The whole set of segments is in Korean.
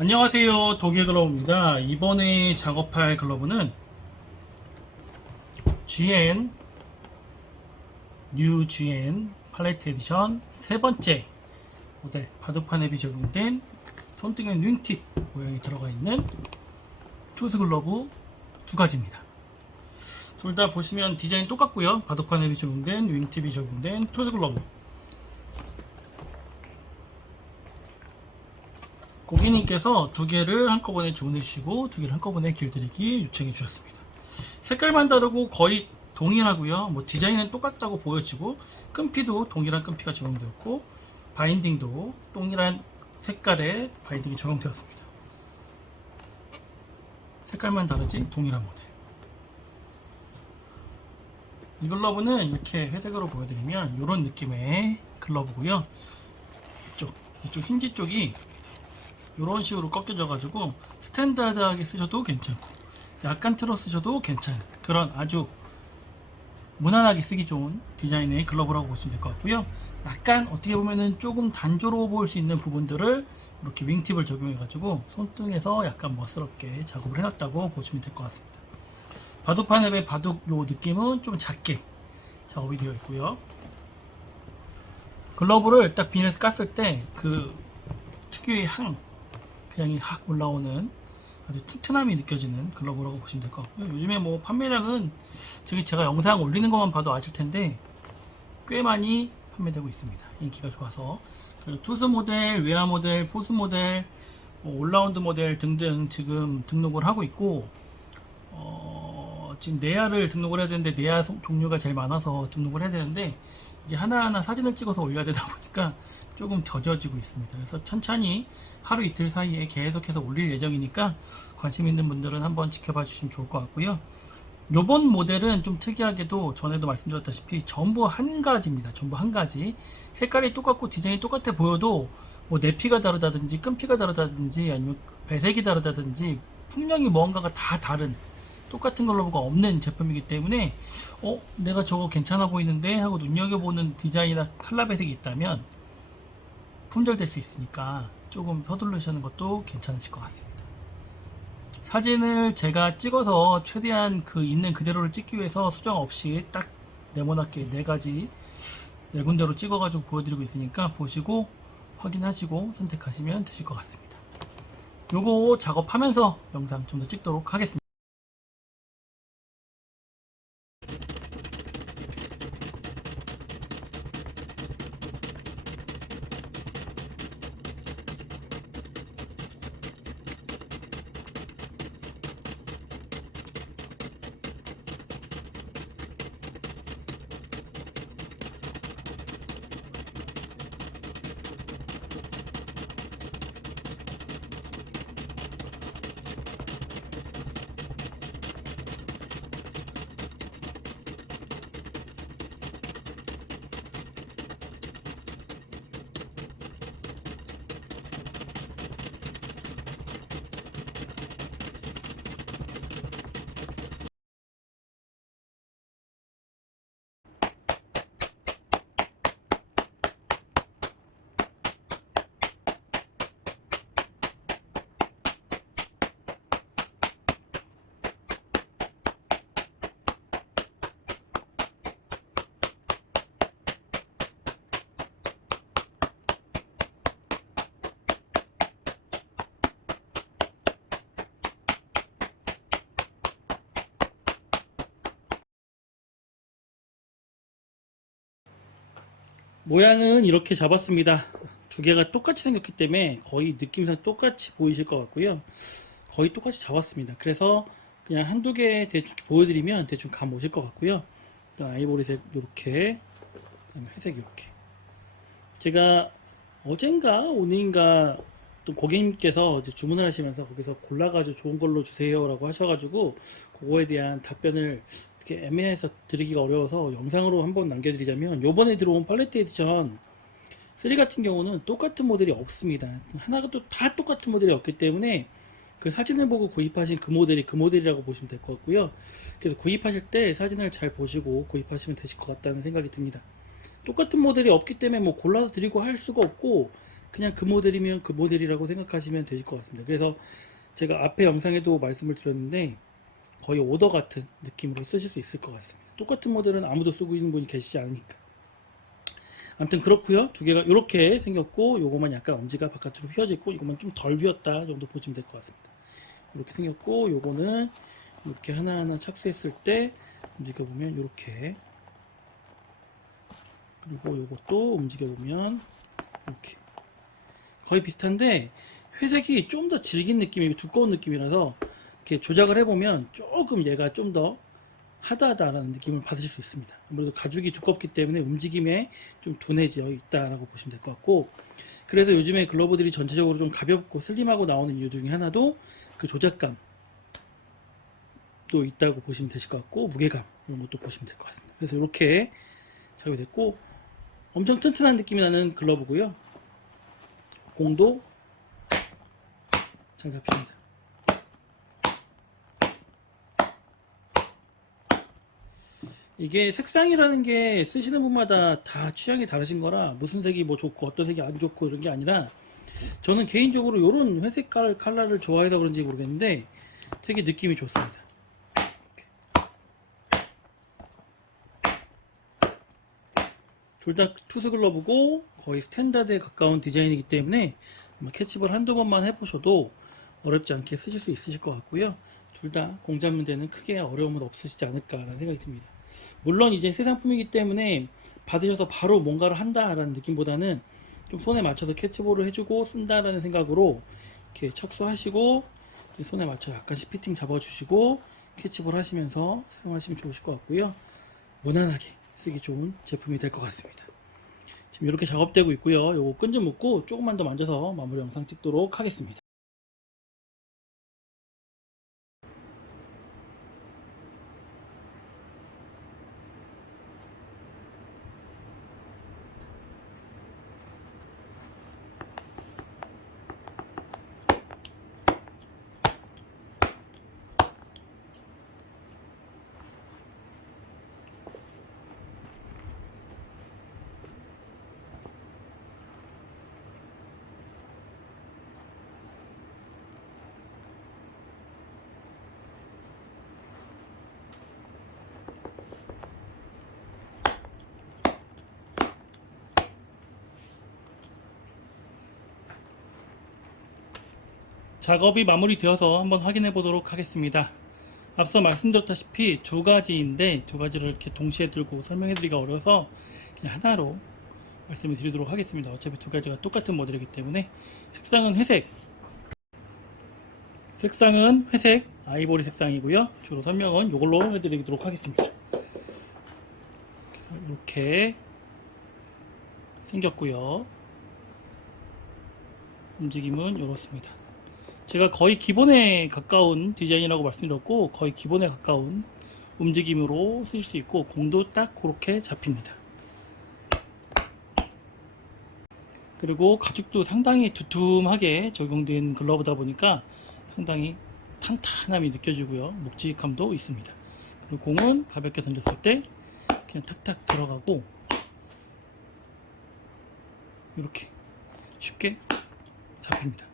안녕하세요. 독일 글러브입니다. 이번에 작업할 글러브는 GN 뉴 GN 팔레트 에디션 세 번째 모델 바둑판에 적용된 손등에 윙팁 모양이 들어가 있는 투스 글러브 두 가지입니다. 둘 다 보시면 디자인 똑같고요. 바둑판에 적용된 윙팁이 적용된 투스 글러브 고객님께서 두 개를 한꺼번에 주문해 주시고 두 개를 한꺼번에 길들이기 요청해 주셨습니다. 색깔만 다르고 거의 동일하고요. 뭐 디자인은 똑같다고 보여지고 끈피도 동일한 끈피가 적용되었고 바인딩도 동일한 색깔의 바인딩이 적용되었습니다. 색깔만 다르지 동일한 모델. 이 글러브는 이렇게 회색으로 보여드리면 이런 느낌의 글러브고요. 이쪽 이쪽 힌지 쪽이 이런 식으로 꺾여져 가지고 스탠다드하게 쓰셔도 괜찮고 약간 틀어 쓰셔도 괜찮은 그런 아주 무난하게 쓰기 좋은 디자인의 글러브라고 보시면 될 것 같고요. 약간 어떻게 보면은 조금 단조로워 보일 수 있는 부분들을 이렇게 윙팁을 적용해 가지고 손등에서 약간 멋스럽게 작업을 해놨다고 보시면 될 것 같습니다. 바둑판의 바둑 요 느낌은 좀 작게 작업이 되어 있고요. 글러브를 딱 비닐에서 깠을 때 그 특유의 향 향이 확 올라오는 아주 튼튼함이 느껴지는 글러브라고 보시면 될 것 같고요. 요즘에 뭐 판매량은 지금 제가 영상 올리는 것만 봐도 아실 텐데 꽤 많이 판매되고 있습니다. 인기가 좋아서 그 투스 모델, 외화 모델, 포스 모델, 뭐 올라운드 모델 등등 지금 등록을 하고 있고 어, 지금 네아를 등록을 해야 되는데 소- 종류가 제일 많아서 등록을 해야 되는데 이제 하나하나 사진을 찍어서 올려야 되다 보니까 조금 젖어지고 있습니다. 그래서 천천히 하루 이틀 사이에 계속해서 올릴 예정이니까 관심 있는 분들은 한번 지켜봐 주시면 좋을 것 같고요. 요번 모델은 좀 특이하게도 전에도 말씀드렸다시피 전부 한 가지입니다. 전부 한 가지. 색깔이 똑같고 디자인이 똑같아 보여도 뭐 내피가 다르다든지 끈피가 다르다든지 아니면 배색이 다르다든지 풍량이 뭔가가 다 다른 똑같은 글러브가 없는 제품이기 때문에 어 내가 저거 괜찮아 보이는데 하고 눈여겨보는 디자인이나 컬러 배색이 있다면 품절될 수 있으니까 조금 서두르시는 것도 괜찮으실 것 같습니다. 사진을 제가 찍어서 최대한 그 있는 그대로를 찍기 위해서 수정 없이 딱 네모나게 네 가지 네 군데로 찍어가지고 보여드리고 있으니까 보시고 확인하시고 선택하시면 되실 것 같습니다. 요거 작업하면서 영상 좀 더 찍도록 하겠습니다. 모양은 이렇게 잡았습니다. 두 개가 똑같이 생겼기 때문에 거의 느낌상 똑같이 보이실 것 같고요. 거의 똑같이 잡았습니다. 그래서 그냥 한두 개 대충 보여드리면 대충 감 오실 것 같고요. 아이보리색 이렇게, 회색 이렇게. 제가 어젠가 오늘인가 또 고객님께서 주문을 하시면서 거기서 골라가지고 좋은 걸로 주세요 라고 하셔가지고 그거에 대한 답변을 이렇게 애매해서 드리기가 어려워서 영상으로 한번 남겨드리자면 요번에 들어온 팔레트 에디션 3 같은 경우는 똑같은 모델이 없습니다. 하나가 또 다 똑같은 모델이 없기 때문에 그 사진을 보고 구입하신 그 모델이 그 모델이라고 보시면 될 것 같고요. 그래서 구입하실 때 사진을 잘 보시고 구입하시면 되실 것 같다는 생각이 듭니다. 똑같은 모델이 없기 때문에 뭐 골라서 드리고 할 수가 없고 그냥 그 모델이면 그 모델이라고 생각하시면 되실 것 같습니다. 그래서 제가 앞에 영상에도 말씀을 드렸는데 거의 오더 같은 느낌으로 쓰실 수 있을 것 같습니다. 똑같은 모델은 아무도 쓰고 있는 분이 계시지 않으니까. 아무튼 그렇고요. 두 개가 이렇게 생겼고 요거만 약간 엄지가 바깥으로 휘어져 있고 이거만 좀 덜 휘었다 정도 보시면 될 것 같습니다. 이렇게 생겼고 요거는 이렇게 하나하나 착수했을 때 움직여 보면 이렇게 그리고 요것도 움직여 보면 이렇게 거의 비슷한데 회색이 좀 더 질긴 느낌이고 두꺼운 느낌이라서 이렇게 조작을 해보면 조금 얘가 좀 더 하다하다라는 느낌을 받으실 수 있습니다. 아무래도 가죽이 두껍기 때문에 움직임에 좀 둔해져 있다라고 보시면 될 것 같고 그래서 요즘에 글러브들이 전체적으로 좀 가볍고 슬림하고 나오는 이유 중에 하나도 그 조작감 도 있다고 보시면 되실 것 같고 무게감 이런 것도 보시면 될 것 같습니다. 그래서 이렇게 작업이 됐고 엄청 튼튼한 느낌이 나는 글러브고요. 공도 잘 잡힙니다. 이게 색상이라는 게 쓰시는 분마다 다 취향이 다르신 거라 무슨 색이 뭐 좋고 어떤 색이 안 좋고 이런 게 아니라 저는 개인적으로 이런 회색 깔- 컬러를 좋아해서 그런지 모르겠는데 되게 느낌이 좋습니다. 둘 다 투스 글러브고 거의 스탠다드에 가까운 디자인이기 때문에 캐치볼 한두 번만 해보셔도 어렵지 않게 쓰실 수 있으실 것 같고요. 둘 다 공 잡는 데는 크게 어려움은 없으시지 않을까라는 생각이 듭니다. 물론 이제 새 상품이기 때문에 받으셔서 바로 뭔가를 한다라는 느낌보다는 좀 손에 맞춰서 캐치볼을 해주고 쓴다라는 생각으로 이렇게 착수하시고 손에 맞춰 약간씩 피팅 잡아주시고 캐치볼 하시면서 사용하시면 좋으실 것 같고요. 무난하게 쓰기 좋은 제품이 될 것 같습니다. 지금 이렇게 작업되고 있고요. 요거 끈 좀 묶고 조금만 더 만져서 마무리 영상 찍도록 하겠습니다. 작업이 마무리되어서 한번 확인해 보도록 하겠습니다. 앞서 말씀드렸다시피 두 가지인데 두 가지를 이렇게 동시에 들고 설명해 드리기가 어려서 그냥 하나로 말씀을 드리도록 하겠습니다. 어차피 두 가지가 똑같은 모델이기 때문에 색상은 회색 색상은 회색 아이보리 색상이고요. 주로 설명은 이걸로 해드리도록 하겠습니다. 이렇게 생겼고요. 움직임은 이렇습니다. 제가 거의 기본에 가까운 디자인이라고 말씀드렸고 거의 기본에 가까운 움직임으로 쓰실 수 있고 공도 딱 그렇게 잡힙니다. 그리고 가죽도 상당히 두툼하게 적용된 글러브다 보니까 상당히 탄탄함이 느껴지고요. 묵직함도 있습니다. 그리고 공은 가볍게 던졌을 때 그냥 탁탁 들어가고 이렇게 쉽게 잡힙니다.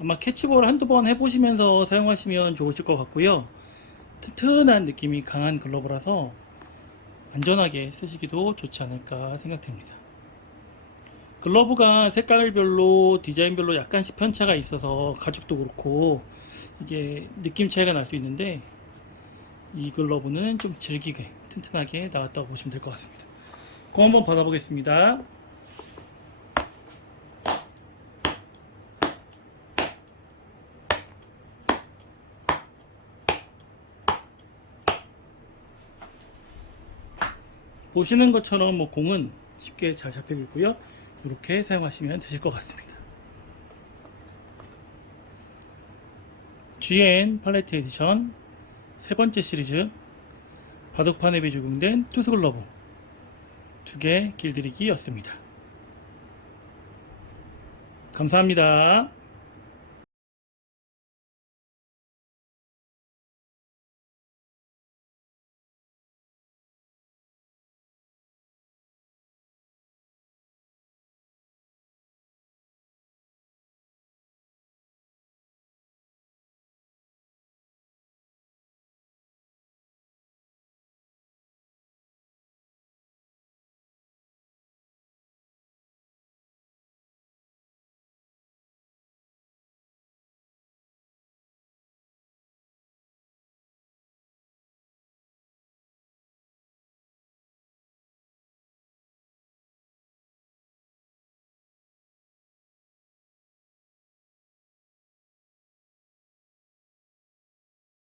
아마 캐치볼 한두 번 해보시면서 사용하시면 좋으실 것 같고요. 튼튼한 느낌이 강한 글러브라서 안전하게 쓰시기도 좋지 않을까 생각됩니다. 글러브가 색깔별로 디자인별로 약간씩 편차가 있어서 가죽도 그렇고 이게 느낌 차이가 날 수 있는데 이 글러브는 좀 질기게 튼튼하게 나왔다고 보시면 될 것 같습니다. 공 한번 받아보겠습니다. 보시는 것처럼 뭐 공은 쉽게 잘 잡혀 있고요. 이렇게 사용하시면 되실 것 같습니다. GN 팔레트 에디션 세 번째 시리즈 바둑판에 비적용된 투스글러브 두 개 길들이기였습니다. 감사합니다.